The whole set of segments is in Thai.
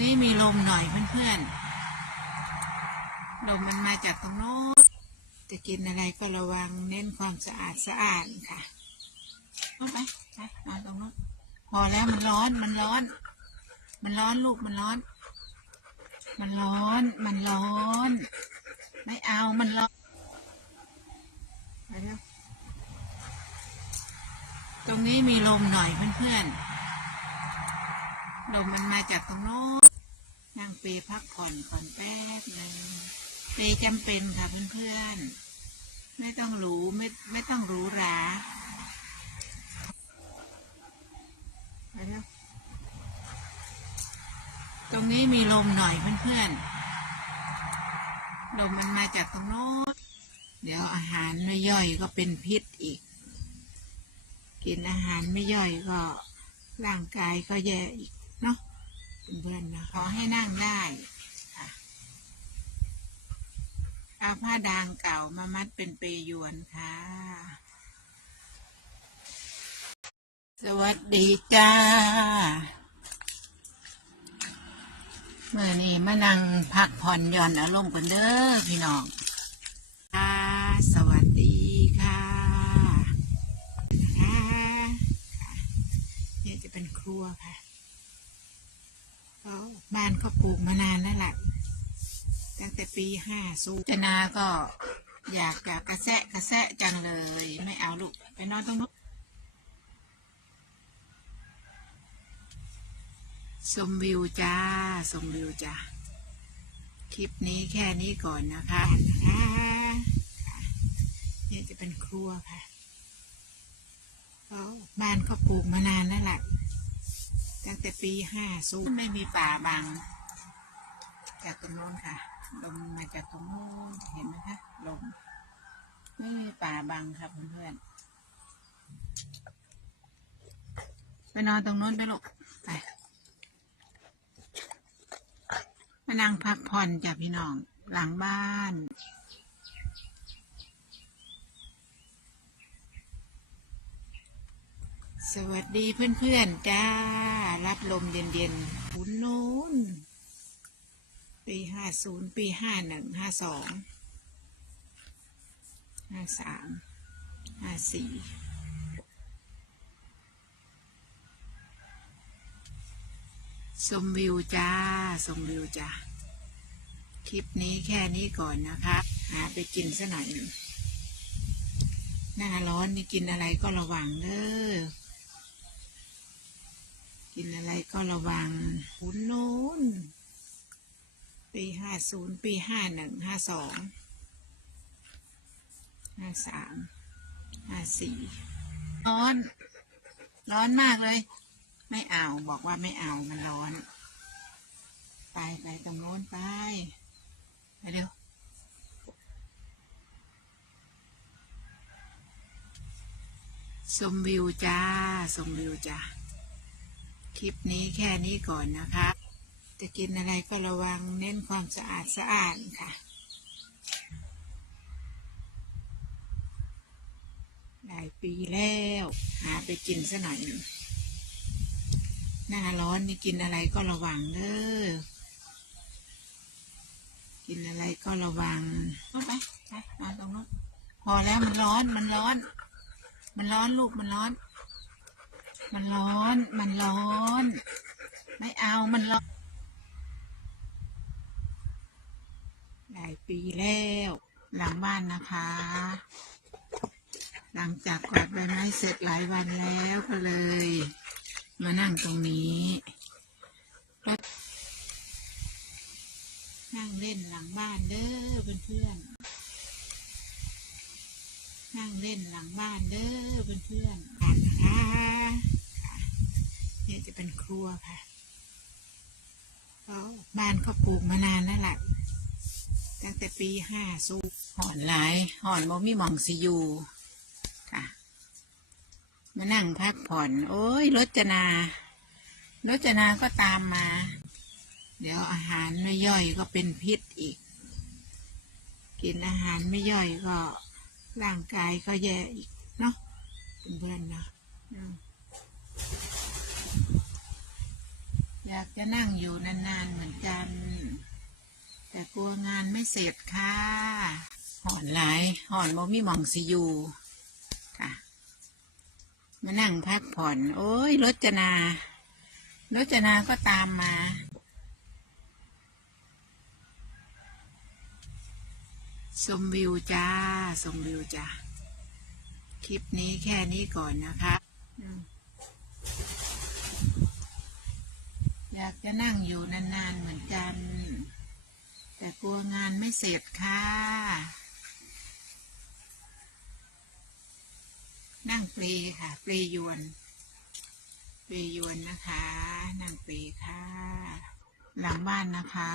นี้มีลมหน่อยเพื่อนๆ ลมมันมาจากตรงโน้น จะกินอะไรก็ระวังเน้นความสะอาดสะอาดค่ะเอาไปไปมาตรงโน้นพอแล้วมันร้อนมันร้อน มันร้อนลูกมันร้อน มันร้อน มันร้อน ไม่เอามันร้อนไปเร็วตรงนี้มีลมหน่อยเพื่อนๆ ลมมันมาจากตรงโน้นนั่งเปย์พักผ่อนก่อนแป๊บหนึ่งเปย์จำเป็นค่ะเพื่อนๆ ไม่ต้องหรูไม่ไม่ต้องหรูหราไปเร็วตรงนี้มีลมหน่อยเพื่อนๆ ลมมันมาจากตรงโน้น เดี๋ยวอาหารไม่ย่อยก็เป็นพิษอีก กินอาหารไม่ย่อยก็ร่างกายก็แย่อีก เนาะเพื่อนๆนะขอให้นั่งได้ค่ะเอาผ้าดางเก่ามามัดเป็นเปยวนค่ะ สวัสดีจ้าเมื่อนี้มานั่งพักผ่อนหย่อนอารมณ์กันเด้อพี่น้อง ค่ะ สวัสดีค่ะนะคะค่ะเนี่ยจะเป็นครัวค่ะก็บ้าน ก็ปลูกมานานแล้วล่ะ ตั้งแต่ปีห้าสูจนาก็อยากจะกระแซะกระแซะจังเลย ไม่เอาลูกไปนอนตรงนู้นชมวิวจ้าชมวิวจ้าคลิปนี้แค่นี้ก่อนนะคะนะคะนี่จะเป็นครัวค่ะบ้านก็ปลูกมานานแล้วล่ะ ตั้งแต่ปีห้าสูไม่มีป่าบังจากตรงโน้นค่ะ ลมมาจากตรงโน้นเห็นไหมคะลมไม่มีป่าบังครับเพื่อนๆไปนอนตรงโน้นไปลูกไปมานั่งพักผ่อนจ้ะพี่น้องหลังบ้าน สวัสดีเพื่อนๆจ้า รับลมเย็นๆคุณนู้น ปีห้าศูนย์ปีห้าหนึ่งห้าสองห้าสามห้าสี่ชมวิวจ้าชมวิวจ้าคลิปนี้แค่นี้ก่อนนะคะหาไปกินซะหน่อยหนึ่งหน้าร้อนนี่กินอะไรก็ระวังเด้อ กินอะไรก็ระวังคุณนู้น ปีห้าศูนย์ปีห้าหนึ่งห้าสองห้าสามห้าสี่ร้อน ร้อนมากเลย ไม่เอาบอกว่าไม่เอามันร้อน ไปไปตรงโน้นไป ไปเร็วชมวิวจ้าชมวิวจ้า คลิปนี้แค่นี้ก่อนนะคะ จะกินอะไรก็ระวังเน้นความสะอาดสะอาดค่ะ หลายปีแล้ว หาไปกินซะหน่อยหนึ่งหน้าร้อนนี่กินอะไรก็ระวังเด้อ กินอะไรก็ระวังเอาไปไปนอนตรงนู้นพอแล้วมันร้อนมันร้อน มันร้อนลูกมันร้อน มันร้อน มันร้อน ไม่เอา มันร้อน หลายปีแล้ว หลังบ้านนะคะ หลังจากกวาดใบไม้เสร็จหลายวันแล้วก็เลย มานั่งตรงนี้ นั่งเล่นหลังบ้านเด้อเพื่อนๆนั่งเล่นหลังบ้านเด้อเพื่อนๆกันนะคะค่ะ นี่จะเป็นครัวค่ะก็บ้านก็ปลูกมานานแล้วล่ะตั้งแต่ปีห้าสูห่อนหลายห่อนบ่มีหมองสิอยู่ค่ะ มานั่งพักผ่อน โอ้ยรจนารจนาก็ตามมา เดี๋ยวอาหารไม่ย่อยก็เป็นพิษอีก กินอาหารไม่ย่อยก็ร่างกายก็แย่อีกเนาะเพื่อนๆนาะ อืมยากจะนั่งอยู่นานๆเหมือนกัน แต่กลัวงานไม่เสร็จค่ะหอนหลายหอนบ่มีหมองสิอยู่ค่ะ มานั่งพักผ่อน โอ้ยรจนารจนาก็ตามมาชมวิวจ้าชมวิวจ้า คลิปนี้แค่นี้ก่อนนะคะอืม อยากจะนั่งอยู่นานๆเหมือนกัน แต่กลัวงานไม่เสร็จค่ะ นั่งปรีค่ะ ปรียวนปรียวนนะคะ นั่งปรีค่ะ หลังบ้านนะคะ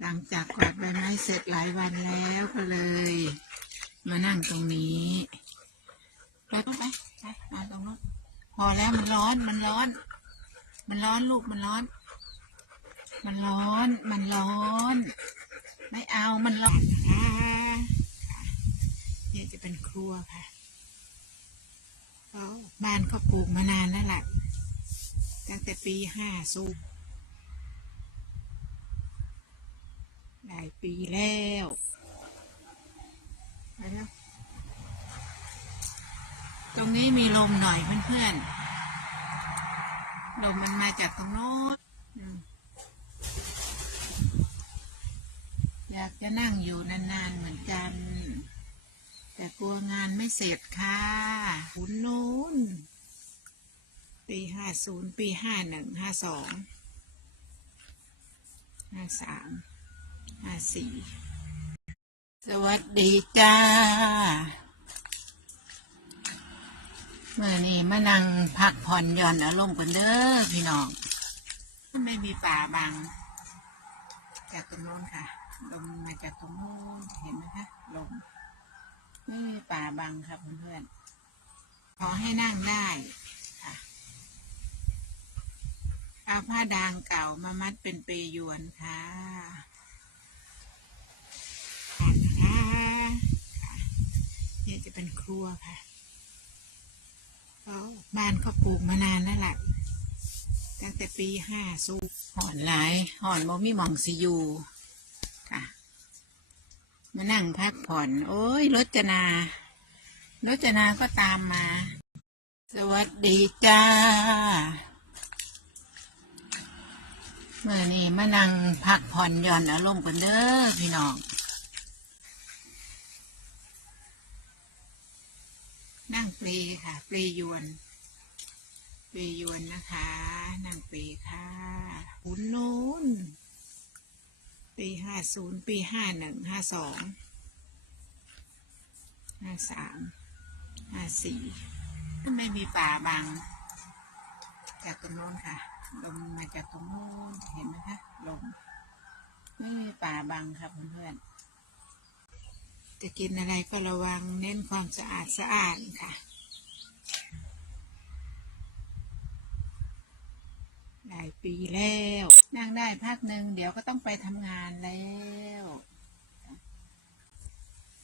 หลังจากกวาดใบไม้เสร็จหลายวันแล้วก็เลย มานั่งตรงนี้ไปไปไปไปมาตรงนู้นพอแล้วมันร้อนมันร้อน มันร้อนลูกมันร้อน มันร้อน มันร้อน ไม่เอา มันร้อนนะคะค่ะนี่จะเป็นครัวค่ะบ้านก็ปลูกมานานแล้วล่ะ ตั้งแต่ปีห้าสูหลายปีแล้วไปแล้วตรงนี้มีลมหน่อยเพื่อนๆ ลมมันมาจากตรงโน้นอยากจะนั่งอยู่นานๆเหมือนกัน แต่กลัวงานไม่เสร็จค่ะหุนโน้น ปีห้าศูนย์ปีห้าหนึ่งห้าสองห้าสามห้าสี่สวัสดีจ้า เมื่อนี้มานั่งพักผ่อนหย่อนอารมณ์กันเด้อพี่น้องไม่มีป่าบังจากตรงโน้นค่ะลมมาจากตรงโน้นเห็นไหมคะลมไม่มีป่าบังครับเพื่อนๆขอให้นั่งได้ค่ะเอาผ้าดางเก่ามามัดเป็นเปยวนค่ะนี่จะเป็นครัวค่ะ ก็บ้านก็ปลูกมานานแล้วล่ะตั้งแต่ปีห้าสูบหอนหลายหอนบ่มีหมองสิอยู่ค่ะ มานั่งพักผ่อน โอ้ยรจนารจนาก็ตามมา สวัสดีจ้าเมื่อนี้มานั่งพักผ่อนหย่อนอารมณ์กันเด้อพี่น้อง ปีค่ะปียวนปียวนนะคะนั่งปีค่ะหุนนู้นปีห้าศูนย์ปีห้าหนึ่งห้าสองห้าสามห้าสี่ไม่มีป่าบัง จากตรงโน้นค่ะลมมาจากตรงโน้นเห็นไหมคะลมไม่มีป่าบังครับเพื่อนๆจะกินอะไรก็ระวังเน้นความสะอาดสะอาดค่ะ หลายปีแล้ว นั่งได้พักหนึ่งเดี๋ยวก็ต้องไปทำงานแล้ว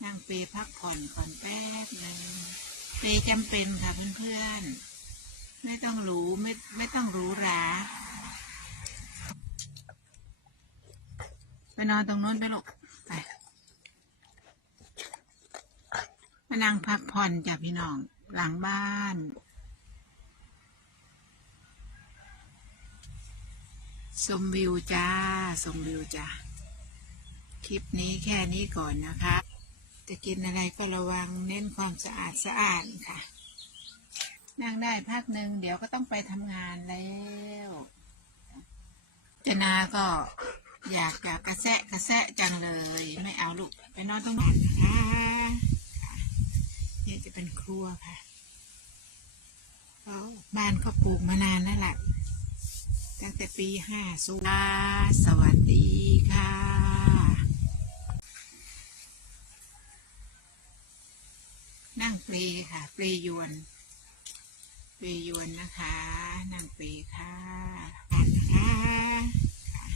นั่งเปรพักผ่อนก่อนแป๊บหนึ่งเปรจำเป็นค่ะเพื่อนๆ ไม่ต้องหรูไม่ไม่ต้องหรูหราไปนอนตรงโน้นไปลูกไปมานั่งพักผ่อนจ้ะพี่น้องหลังบ้าน ชมวิวจ้าชมวิวจ้าคลิปนี้แค่นี้ก่อนนะคะ จะกินอะไรก็ระวังเน้นความสะอาดสะอาดค่ะ นั่งได้พักหนึ่งเดี๋ยวก็ต้องไปทำงานแล้วจนาก็อยากจะกระแซะกระแซะจังเลย ไม่เอาลูกไปนอนตรงนั้นนะคะค่ะนี่จะเป็นครัวค่ะบ้านก็ปลูกมานานแล้วล่ะ ตั้งแต่ปีห้าสูสวัสดีค่ะนั่งปรีค่ะปรียวนปรียวนนะคะ นั่งปรีค่ะนะคะค่ะ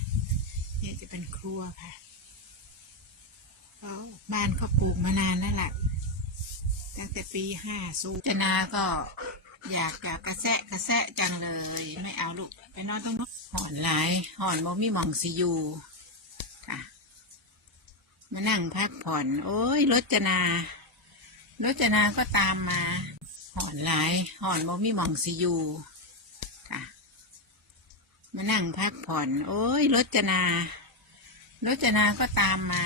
นี่จะเป็นครัวค่ะก็บ้านก็ปลูกมานานแล้วล่ะ ตั้งแต่ปีห้าสูจนาก็อยากจะกระแซะกระแซะจังเลย ไม่เอาลูก ไปนอนตรงนู้นหอนหลายหอนบ่มีหมองสิอยู่ค่ะ มานั่งพักผ่อน โอ้ยรจนารจนาก็ตามมาหอนหลายหอนบ่มีหมองสิอยู่ค่ะ มานั่งพักผ่อน โอ้ยรจนารจนาก็ตามมา